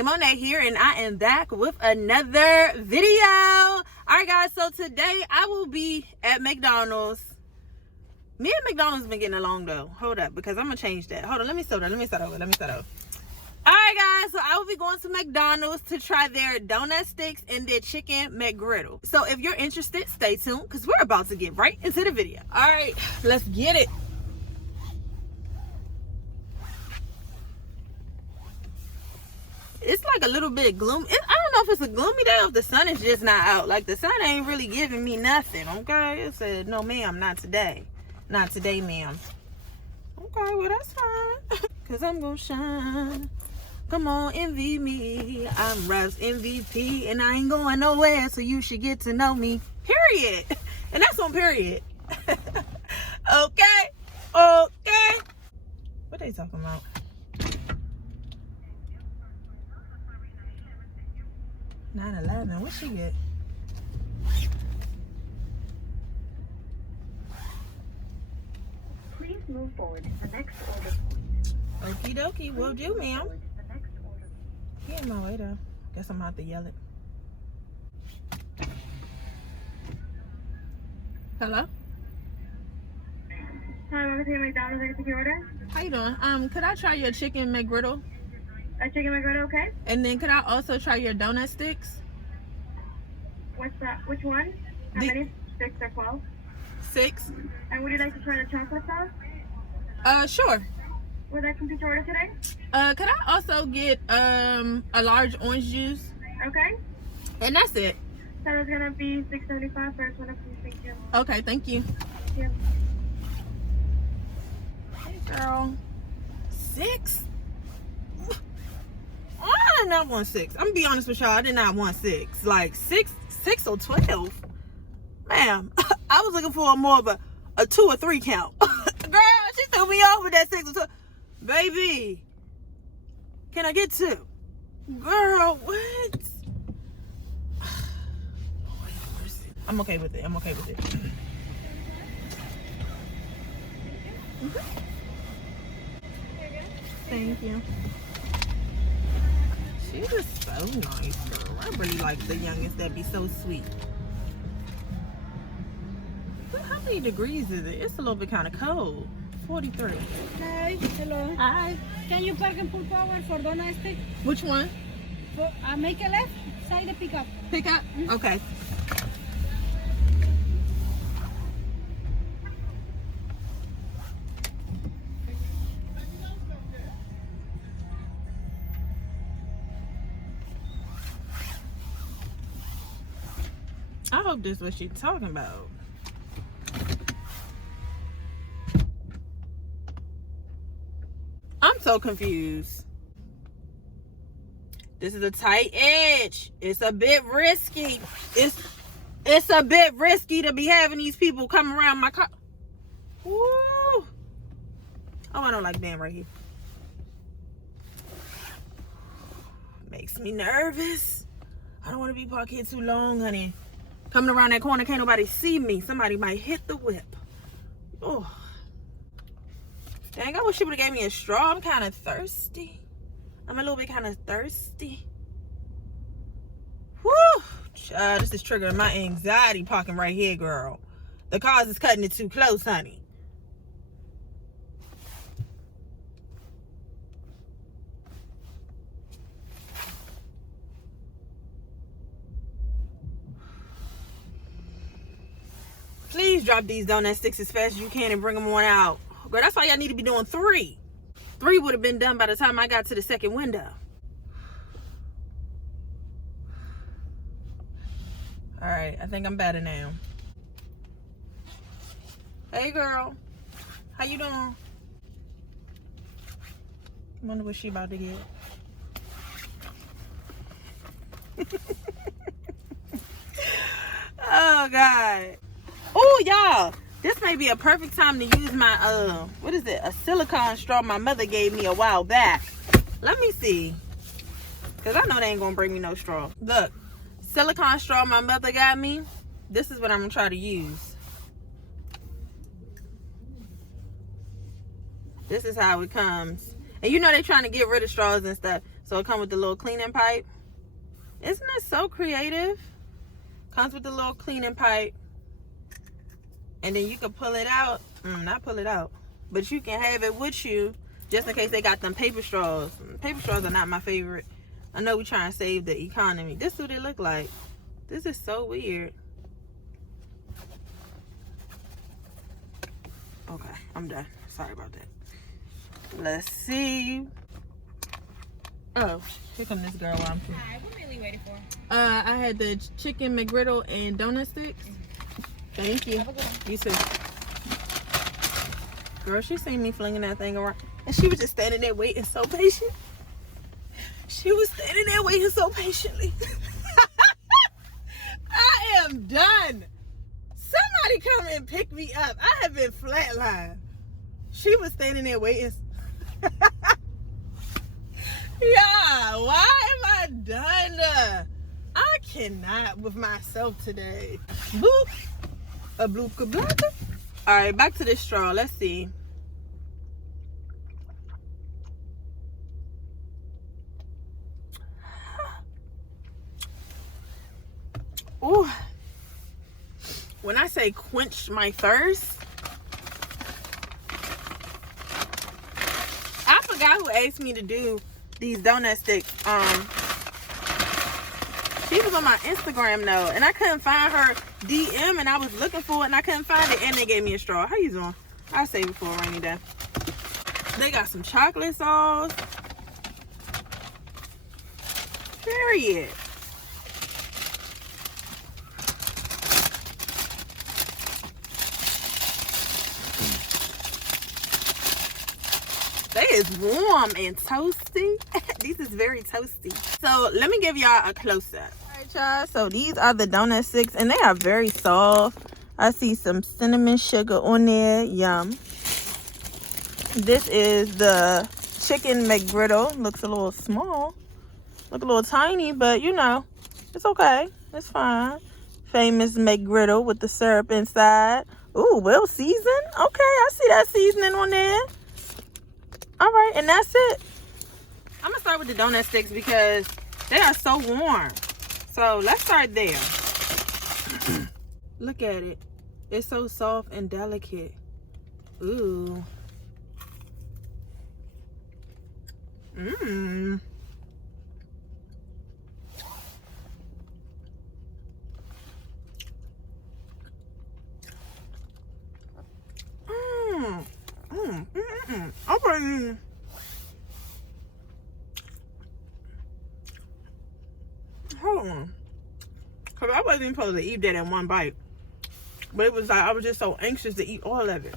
Monet here, and I am back with another video. Alright guys, so today I will be at McDonald's. Me and McDonald's been getting along though. Hold up, because I'm gonna change that. Hold on, let me start over. Alright guys, so I will be going to McDonald's to try their donut sticks and their chicken McGriddle. So if you're interested, stay tuned, because we're about to get right into the video. Alright, let's get it. It's like a little bit gloomy. I don't know if it's a gloomy day or if the sun is just not out. Like, the sun ain't really giving me nothing, okay? It said, no, ma'am, not today. Not today, ma'am. Okay, well, that's fine. Because I'm going to shine. Come on, envy me. I'm Rap's MVP, and I ain't going nowhere, so you should get to know me. Period. And that's on period. Okay? Okay? What they talking about? $9.11. What she get? Please move forward to the next order point. Okie dokie, will do, ma'am. He in my way though. Guess I'm out to yell it. Hello? Hi, welcome to McDonald's. I can take your order. How you doing? Could I try your chicken McGriddle? A chicken McGriddle, okay? And then could I also try your donut sticks? What's that? Which one? How many? 6 or 12? 6. And would you like to try the chocolate sauce? Sure. Would that complete your order today? Could I also get a large orange juice? Okay. And that's it. So it's gonna be $6.75 first one, please. Thank you. Okay, thank you. Thank you. Hey girl. 6? I did not want 6. I'm gonna be honest with y'all. I did not want 6. Like 6 or 12. Ma'am, I was looking for more of a 2 or 3 count. Girl, she threw me off with that 6 or 12. Baby, can I get 2? Girl, what? I'm okay with it. Thank you. She's just so nice, girl. I really like the youngest that be so sweet. How many degrees is it? It's a little bit kind of cold. 43. Hi, hello. Hi. Can you park and pull forward for donut stick? Which one? Make a left, side the pickup. Pick up? Okay. I hope this is what she's talking about. I'm so confused. This is a tight edge. It's a bit risky. It's a bit risky to be having these people come around my car. Woo. Oh, I don't like being right here. Makes me nervous. I don't want to be parked here too long, honey. Coming around that corner, can't nobody see me. Somebody might hit the whip. Oh. Dang, I wish she would have gave me a straw. I'm kind of thirsty. I'm a little bit kind of thirsty. Whew. This is triggering my anxiety parking right here, girl. The cars is cutting it too close, honey. Please drop these donut sticks as fast as you can and bring them on out. Girl, that's why y'all need to be doing 3. 3 would have been done by the time I got to the second window. All right, I think I'm better now. Hey, girl. How you doing? Wonder what she about to get. Oh, God. Oh, y'all. This may be a perfect time to use my, what is it? A silicone straw my mother gave me a while back. Let me see. Because I know they ain't going to bring me no straw. Look. Silicone straw my mother got me. This is what I'm going to try to use. This is how it comes. And you know they trying to get rid of straws and stuff. So it comes with the little cleaning pipe. Isn't it so creative? Comes with the little cleaning pipe. And then you can pull it out. Not pull it out. But you can have it with you just in case they got them paper straws. Paper straws are not my favorite. I know we're trying to save the economy. This is what they look like. This is so weird. Okay, I'm done. Sorry about that. Let's see. Oh, here come this girl while I'm through. Hi, what are you waiting for? I had the chicken McGriddle and donut sticks. Thank you. Have a good one. You too. Girl, she seen me flinging that thing around. And she was just standing there waiting so patient. She was standing there waiting so patiently. I am done. Somebody come and pick me up. I have been flatlined. She was standing there waiting. Yeah, why am I done? I cannot with myself today. Boop. A bloopka blooka. All right, back to this straw. Let's see. Ooh. When I say quench my thirst, I forgot who asked me to do these donut sticks. She was on my Instagram though, and I couldn't find her DM, and I was looking for it, and I couldn't find it, and they gave me a straw. How you doing? I'll save it for a rainy day. They got some chocolate sauce. Period. They is warm and toasty. This is very toasty. So let me give y'all a close-up. All right, y'all. So these are the donut sticks, and they are very soft. I see some cinnamon sugar on there. Yum. This is the chicken McGriddle. Looks a little small. Look a little tiny, but you know, it's okay. It's fine. Famous McGriddle with the syrup inside. Ooh, well seasoned. Okay, I see that seasoning on there. All right, and that's it. I'm gonna start with the donut sticks because they are so warm. So let's start there. Look at it. It's so soft and delicate. Ooh. Mmm. Okay. Hold on. Because I wasn't even supposed to eat that in one bite. But it was like, I was just so anxious to eat all of it.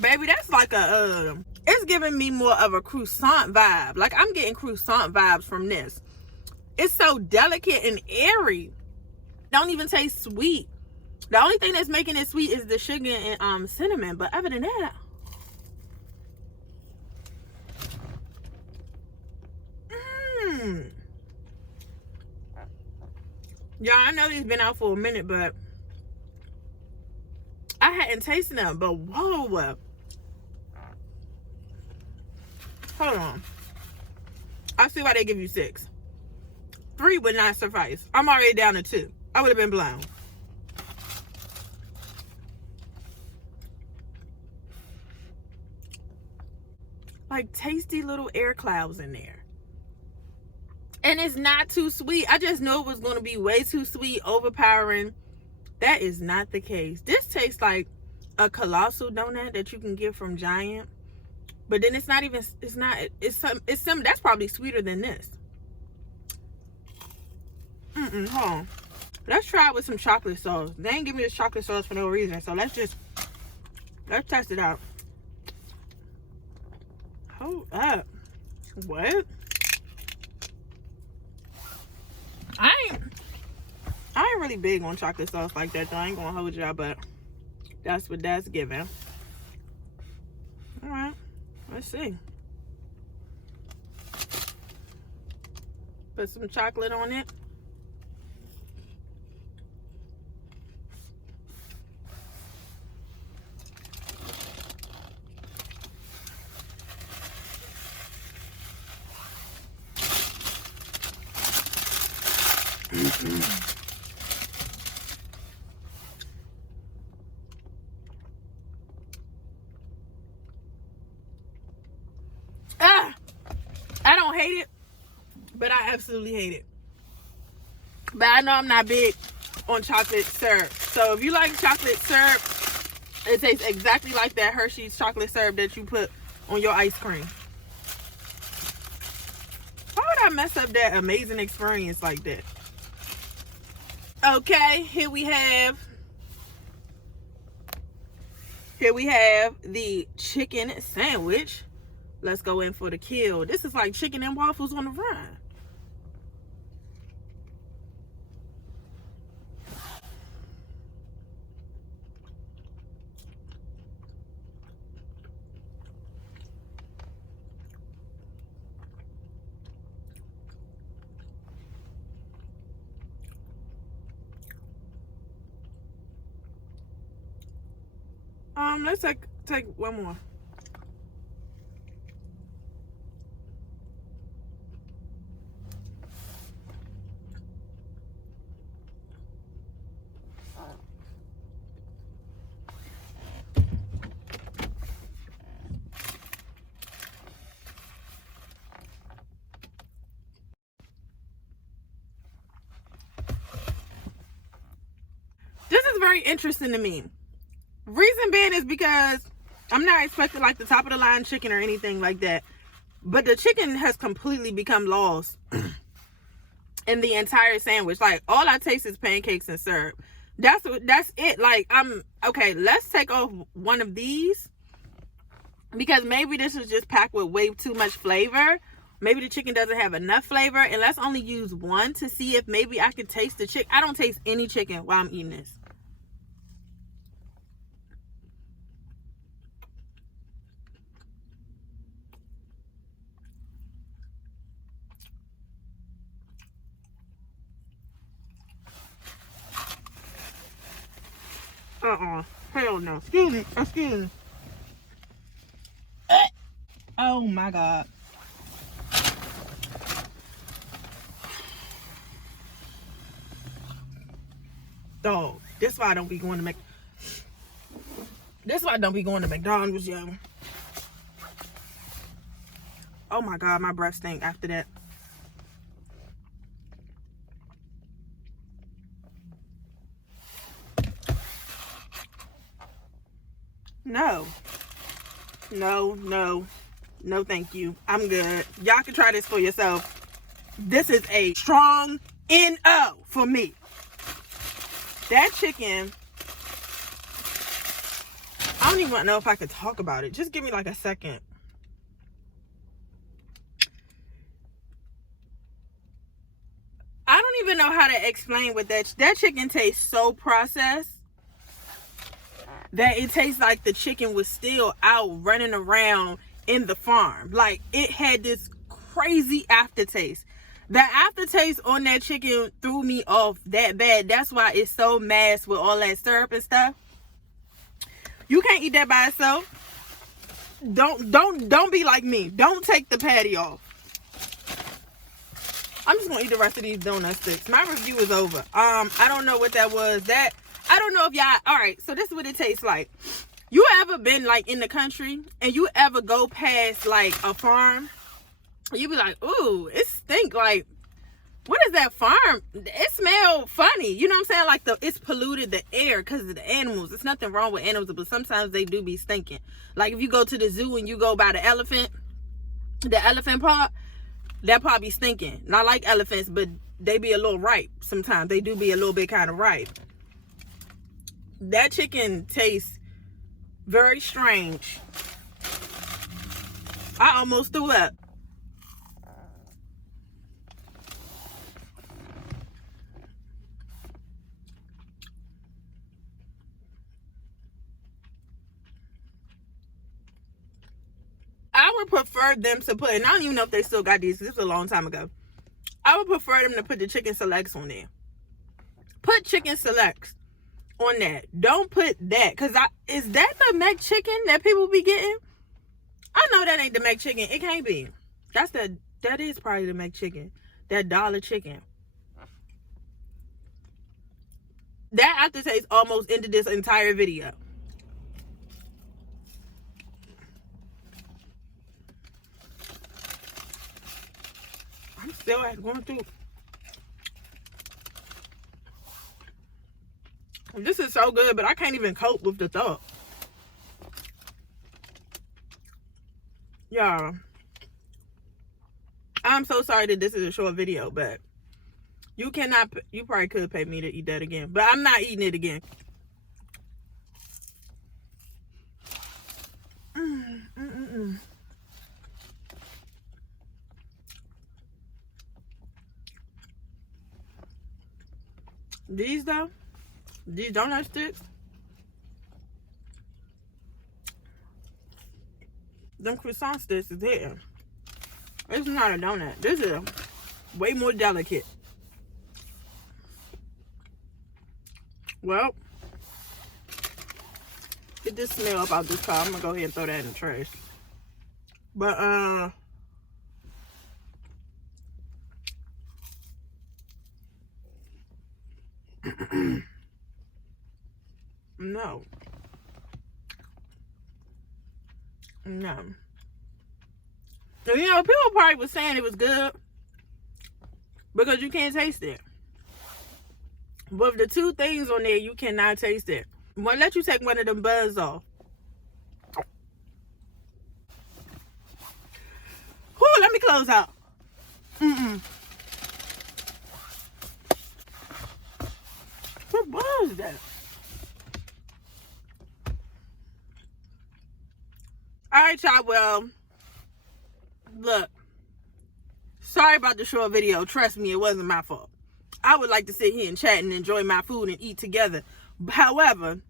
Baby, that's like a, it's giving me more of a croissant vibe. Like, I'm getting croissant vibes from this. It's so delicate and airy. Don't even taste sweet. The only thing that's making it sweet is the sugar and cinnamon. But other than that, y'all, I know these been out for a minute, but I hadn't tasted them. But whoa, hold on. I see why they give you 6. 3 would not suffice. I'm already down to 2. I would have been blown. Like tasty little air clouds in there. And it's not too sweet. I just knew it was going to be way too sweet, overpowering. That is not the case. This tastes like a colossal donut that you can get from Giant. But then it's not even, it's some, that's probably sweeter than this. Hold on. Let's try it with some chocolate sauce. They ain't give me this chocolate sauce for no reason. So let's test it out. Hold up. What? I ain't really big on chocolate sauce like that though. I ain't gonna hold y'all, but that's what that's giving. Alright, let's see. Put some chocolate on it. I don't hate it, but I absolutely hate it. But I know I'm not big on chocolate syrup. So if you like chocolate syrup, it tastes exactly like that Hershey's chocolate syrup that you put on your ice cream. Why would I mess up that amazing experience like that? Okay, here we have the chicken sandwich. Let's go in for the kill. This is like chicken and waffles on the run. Let's take one more. This is very interesting to me. Reason being is because I'm not expecting like the top of the line chicken or anything like that. But the chicken has completely become lost in the entire sandwich. Like, all I taste is pancakes and syrup. That's it. Like, okay, let's take off one of these, because maybe this is just packed with way too much flavor. Maybe the chicken doesn't have enough flavor. And let's only use one to see if maybe I can taste the chicken. I don't taste any chicken while I'm eating this. Hell no. Excuse me. Oh my God. Dog. This why I don't be going to McDonald's, yo. Oh my God, my breath stink after that. No, thank you. I'm good. Y'all can try this for yourself. This is a strong N-O for me. That chicken, I don't even know if I could talk about it. Just give me like a second. I don't even know how to explain what that chicken tastes so processed that it tastes like the chicken was still out running around in the farm. Like, it had this crazy aftertaste. The aftertaste on that chicken threw me off that bad. That's why it's so masked with all that syrup and stuff. You can't eat that by itself. Don't be like me. Don't take the patty off. I'm just gonna eat the rest of these donut sticks. My review is over. I don't know what that was. I don't know if y'all, all right, so this is what it tastes like. You ever been like in the country and you ever go past like a farm? You be like, ooh, it stink. Like, what is that farm? It smell funny. You know what I'm saying? Like, it's polluted the air because of the animals. There's nothing wrong with animals, but sometimes they do be stinking. Like, if you go to the zoo and you go by the elephant part, that part be stinking. Not like elephants, but they be a little ripe sometimes. They do be a little bit kind of ripe. That chicken tastes very strange. I almost threw up. I would prefer them to put, and I don't even know if they still got these, this was a long time ago. I would prefer them to put the chicken selects on there. Put chicken selects on that. Don't put that, because is that the McChicken that people be getting? I know that ain't the McChicken. It can't be. That is probably the McChicken. That dollar chicken. That aftertaste almost ended this entire video. I'm still going through. This is so good, but I can't even cope with the thought. Y'all, I'm so sorry that this is a short video, but you probably could pay me to eat that again, but I'm not eating it again. These though, these donut sticks, them croissant sticks is here. It's not a donut. This is way more delicate. Well, get this smell up out this car. I'm gonna go ahead and throw that in the trash. But no. So, you know, people probably was saying it was good because you can't taste it. But the two things on there, you cannot taste it. I'm gonna let you take one of them buds off. Whew, let me close out. What was that? Alright, y'all. Well, look. Sorry about the short video. Trust me, it wasn't my fault. I would like to sit here and chat and enjoy my food and eat together. However,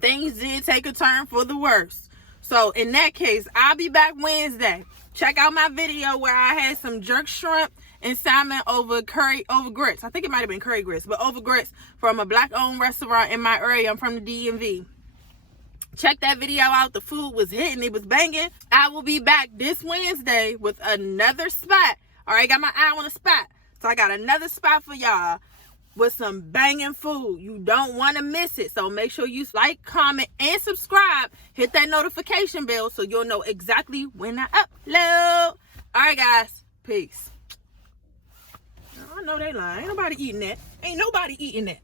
things did take a turn for the worse. So in that case, I'll be back Wednesday. Check out my video where I had some jerk shrimp and salmon over grits. I think it might have been curry grits, but over grits from a black-owned restaurant in my area. I'm from the DMV. Check that video out. The food was hitting. It was banging. I will be back this Wednesday with another spot. All right, got my eye on a spot. So I got another spot for y'all with some banging food. You don't want to miss it. So make sure you like, comment, and subscribe. Hit that notification bell so you'll know exactly when I upload. All right, guys. Peace. I know they lying. Ain't nobody eating that. Ain't nobody eating that.